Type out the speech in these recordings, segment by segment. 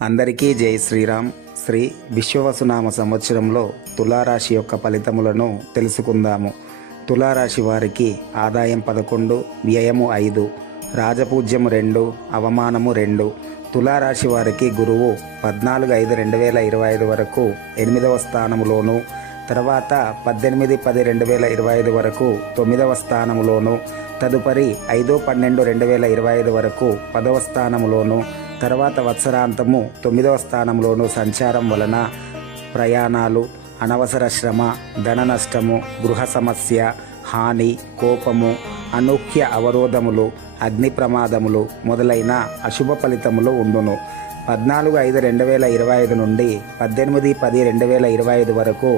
అందరికీ జై శ్రీరామ్. శ్రీ విశ్వవసునామ సంవత్సరంలో తులారాశి యొక్క ఫలితములను తెలుసుకుందాము. తులారాశి వారికి ఆదాయం పదకొండు వ్యయము ఐదు రాజపూజ్యం రెండు అవమానము రెండు. తులారాశి వారికి గురువు పద్నాలుగు ఐదు రెండు వేల ఇరవై ఐదు వరకు ఎనిమిదవ స్థానములోను తర్వాత పద్దెనిమిది పది రెండు వేల ఇరవై ఐదు వరకు తొమ్మిదవ స్థానములోను తదుపరి ఐదు పన్నెండు రెండు వేల ఇరవై ఐదు వరకు పదవ స్థానములోను తర్వాత వత్సరాంతము తొమ్మిదవ స్థానంలోను సంచారం వలన ప్రయాణాలు అనవసర శ్రమ ధన నష్టము గృహ సమస్య హాని కోపము అనూహ్య అవరోధములు అగ్ని ప్రమాదములు మొదలైన అశుభ ఫలితములు ఉండును. పద్నాలుగు ఐదు రెండు వేల ఇరవై ఐదు నుండి పద్దెనిమిది పది రెండు వేల ఇరవై ఐదు వరకు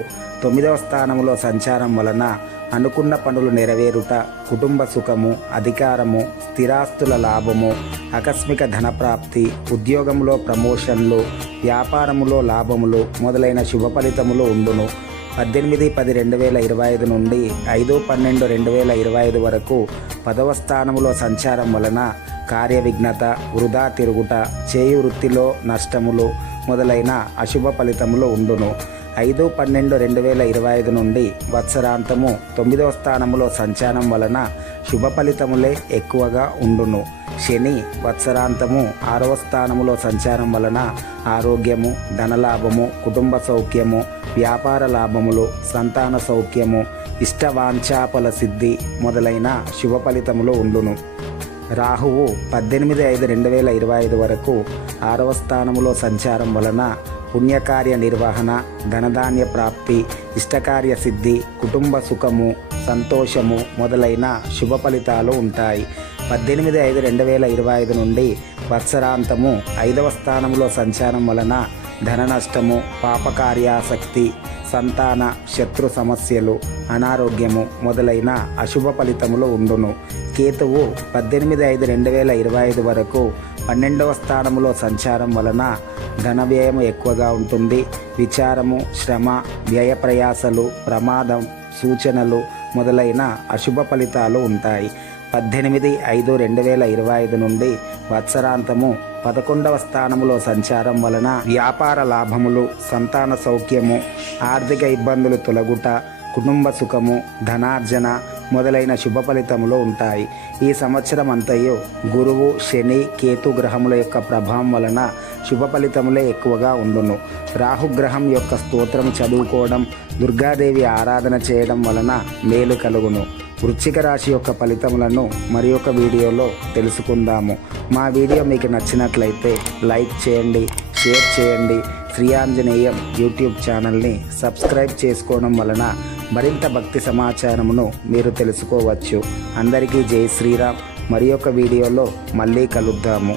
తొమ్మిదవ స్థానంలో సంచారం వలన అనుకున్న పనులు నెరవేరుట కుటుంబ సుఖము అధికారము స్థిరాస్తుల లాభము ఆకస్మిక ధనప్రాప్తి ఉద్యోగంలో ప్రమోషన్లు వ్యాపారములో లాభములు మొదలైన శుభ ఫలితములు ఉండును. పద్దెనిమిది పది రెండు వేల ఇరవై ఐదు నుండి ఐదు పన్నెండు రెండు వేల ఇరవై ఐదు వరకు పదవ స్థానములో సంచారం వలన కార్య విఘ్నత వృధా తిరుగుట చేయి వృత్తిలో నష్టములు మొదలైన అశుభ ఫలితములు ఉండును. ఐదు పన్నెండు రెండు వేల ఇరవై ఐదు నుండి వత్సరాంతము తొమ్మిదవ స్థానములో సంచారం వలన శుభ ఫలితములే ఎక్కువగా ఉండును. శని వత్సరాంతము ఆరవ స్థానములో సంచారం వలన ఆరోగ్యము ధనలాభము కుటుంబ సౌఖ్యము వ్యాపార లాభములు సంతాన సౌఖ్యము ఇష్టవాంఛాపల సిద్ధి మొదలైన శుభ ఫలితములు ఉండును. రాహువు పద్దెనిమిది ఐదు రెండు వేల ఇరవై ఐదు వరకు ఆరవ స్థానములో సంచారం వలన పుణ్యకార్య నిర్వహణ ధనధాన్య ప్రాప్తి ఇష్టకార్య సిద్ధి కుటుంబ సుఖము సంతోషము మొదలైన శుభ ఫలితాలు ఉంటాయి. పద్దెనిమిది ఐదు రెండు వేల ఇరవై ఐదు నుండి వత్సరాంతము ఐదవ స్థానంలో సంచారం వలన ధన నష్టము పాపకార్యాసక్తి సంతాన శత్రు సమస్యలు అనారోగ్యము మొదలైన అశుభ ఫలితములు ఉండును. కేతువు పద్దెనిమిది ఐదు రెండు వేల ఇరవై ఐదు వరకు పన్నెండవ స్థానంలో సంచారం వలన ధన వ్యయము ఎక్కువగా ఉంటుంది. విచారము శ్రమ వ్యయ ప్రయాసలు ప్రమాదం సూచనలు మొదలైన అశుభ ఫలితాలు ఉంటాయి. పద్దెనిమిది ఐదు రెండు వేల ఇరవై ఐదు నుండి వత్సరాంతము పదకొండవ స్థానములో సంచారం వలన వ్యాపార లాభములు సంతాన సౌఖ్యము ఆర్థిక ఇబ్బందులు తొలగుట కుటుంబ సుఖము ధనార్జన మొదలైన శుభ ఫలితములు ఉంటాయి. ఈ సంవత్సరం అంతయు గురువు శని కేతు గ్రహముల యొక్క ప్రభావం వలన శుభ ఫలితములే ఎక్కువగా ఉండును. రాహుగ్రహం యొక్క స్తోత్రం చదువుకోవడం దుర్గాదేవి ఆరాధన చేయడం వలన మేలు కలుగును. వృశ్చిక రాశి యొక్క ఫలితములను మరి ఒక వీడియోలో తెలుసుకుందాము. మా వీడియో మీకు నచ్చినట్లయితే లైక్ చేయండి షేర్ చేయండి. శ్రీ ఆంజనేయం యూట్యూబ్ ఛానల్ని సబ్స్క్రైబ్ చేసుకోవడం వలన మరింత భక్తి సమాచారమును మీరు తెలుసుకోవచ్చు. అందరికీ జై శ్రీరామ్. మరి ఒక వీడియోలో మళ్ళీ కలుద్దాము.